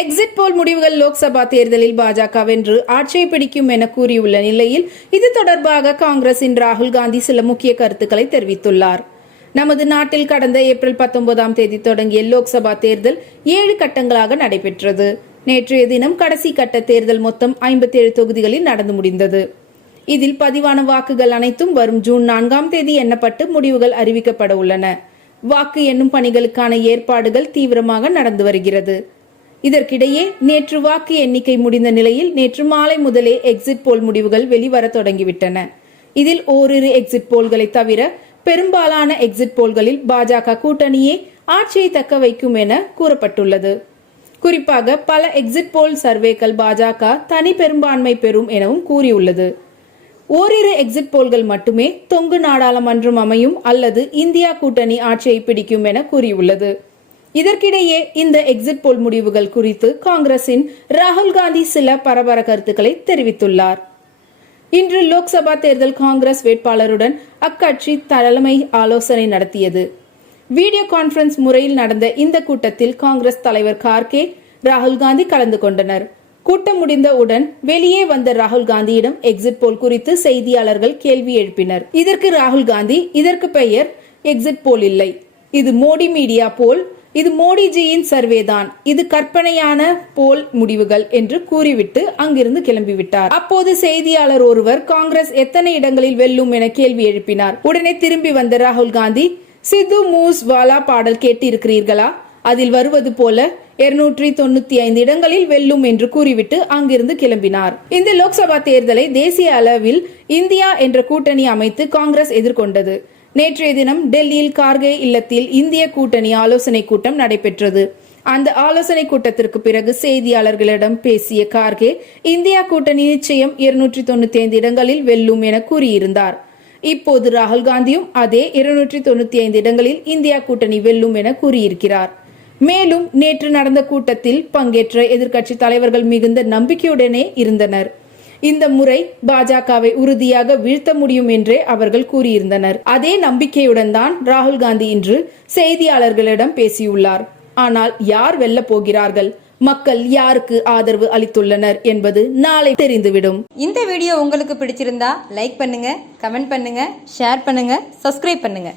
Exit போல் முடிவுகள் லோக்சபா தேர்தலில் பாஜக வென்று ஆட்சியை பிடிக்கும் என கூறியுள்ள நிலையில் இது தொடர்பாக காங்கிரசின் ராகுல் காந்தி சில முக்கிய கருத்துக்களை தெரிவித்துள்ளார். நமது நாட்டில் கடந்த ஏப்ரல் பத்தொன்பதாம் தேதி தொடங்கிய லோக்சபா தேர்தல் ஏழு கட்டங்களாக நடைபெற்றது. நேற்றைய தினம் கடைசி கட்ட தேர்தல் மொத்தம் ஐம்பத்தேழு தொகுதிகளில் நடந்து முடிந்தது. இதில் பதிவான வாக்குகள் அனைத்தும் வரும் ஜூன் நான்காம் தேதி எண்ணப்பட்டு முடிவுகள் அறிவிக்கப்பட உள்ளன. வாக்கு எண்ணும் பணிகளுக்கான ஏற்பாடுகள் தீவிரமாக நடந்து வருகிறது. இதற்கிடையே நேற்று வாக்கு எண்ணிக்கை முடிந்த நிலையில் நேற்று மாலை முதலே எக்ஸிட் போல் முடிவுகள் வெளிவர தொடங்கிவிட்டன. இதில் ஓரிரு எக்ஸிட் போல்களை தவிர பெரும்பாலான எக்ஸிட் போல்களில் பாஜக கூட்டணியே ஆட்சியை தக்க வைக்கும் என கூறப்பட்டுள்ளது. குறிப்பாக பல எக்ஸிட் போல் சர்வேக்கள் பாஜக தனி பெரும்பான்மை பெறும் எனவும் கூறியுள்ளது. ஓரிரு எக்ஸிட் போல்கள் மட்டுமே தொங்கு நாடாளுமன்றம் அமையும் அல்லது இந்தியா கூட்டணி ஆட்சியை பிடிக்கும் என கூறியுள்ளது. இதற்கிடையே இந்த எக்ஸிட் போல் முடிவுகள் குறித்து காங்கிரசின் ராகுல் காந்தி சில பரபர கருத்துக்களை தெரிவித்துள்ளார். இன்று லோக்சபா தேர்தல் காங்கிரஸ் வேட்பாளருடன் அக்கட்சி தலைமை ஆலோசனை நடத்தியது. வீடியோ கான்பரன்ஸ் முறையில் நடந்த இந்த கூட்டத்தில் காங்கிரஸ் தலைவர் கார்கே ராகுல் காந்தி கலந்து கொண்டனர். கூட்டம் முடிந்தவுடன் வெளியே வந்த ராகுல் காந்தியிடம் எக்ஸிட் போல் குறித்து செய்தியாளர்கள் கேள்வி எழுப்பினர். இதற்கு ராகுல் காந்தி இதற்கு பெயர் எக்ஸிட் போல் இல்லை. இது மோடி மீடியா போல் இது மோடிஜியின் சர்வே தான் இது கற்பனையான போல் முடிவுகள் என்று கூறிவிட்டு அங்கிருந்து கிளம்பிவிட்டார். அப்போது செய்தியாளர் ஒருவர் காங்கிரஸ் எத்தனை இடங்களில் வெல்லும் என கேள்வி எழுப்பினார். உடனே திரும்பி வந்த ராகுல் காந்தி சித்து மூஸ் வாலா பாடல் கேட்டு இருக்கிறீர்களா அதில் வருவது போல இருநூற்றி தொண்ணூத்தி ஐந்து இடங்களில் வெல்லும் என்று கூறிவிட்டு அங்கிருந்து கிளம்பினார். இந்த லோக்சபா தேர்தலை தேசிய அளவில் இந்தியா என்ற கூட்டணி அமைத்து காங்கிரஸ் எதிர்கொண்டது. நேற்றைய தினம் டெல்லியில் கார்கே இல்லத்தில் இந்திய கூட்டணி ஆலோசனை கூட்டம் நடைபெற்றது. அந்த ஆலோசனை கூட்டத்திற்கு பிறகு செய்தியாளர்களிடம் பேசிய கார்கே இந்தியா கூட்டணி நிச்சயம் இருநூற்றி தொண்ணூத்தி ஐந்து இடங்களில் வெல்லும் என கூறியிருந்தார். இப்போது ராகுல் காந்தியும் அதே இருநூற்றி தொண்ணூத்தி ஐந்து இடங்களில் இந்தியா கூட்டணி வெல்லும் என கூறியிருக்கிறார். மேலும் நேற்று நடந்த கூட்டத்தில் பங்கேற்ற எதிர்க்கட்சி தலைவர்கள் மிகுந்த நம்பிக்கையுடனே இருந்தனர். இந்த முறை பாஜகவை உறுதியாக வீழ்த்த முடியும் என்றே அவர்கள் கூறியிருந்தனர். அதே நம்பிக்கையுடன் தான் ராகுல் காந்தி இன்று செய்தியாளர்களிடம் பேசியுள்ளார். ஆனால் யார் வெல்லப் போகிறார்கள்? மக்கள் யாருக்கு ஆதரவு அளித்துள்ளனர் என்பது நாளை தெரிந்துவிடும். இந்த வீடியோ உங்களுக்கு பிடிச்சிருந்தா லைக் பண்ணுங்க கமெண்ட் பண்ணுங்க ஷேர் பண்ணுங்க சப்ஸ்கிரைப் பண்ணுங்க.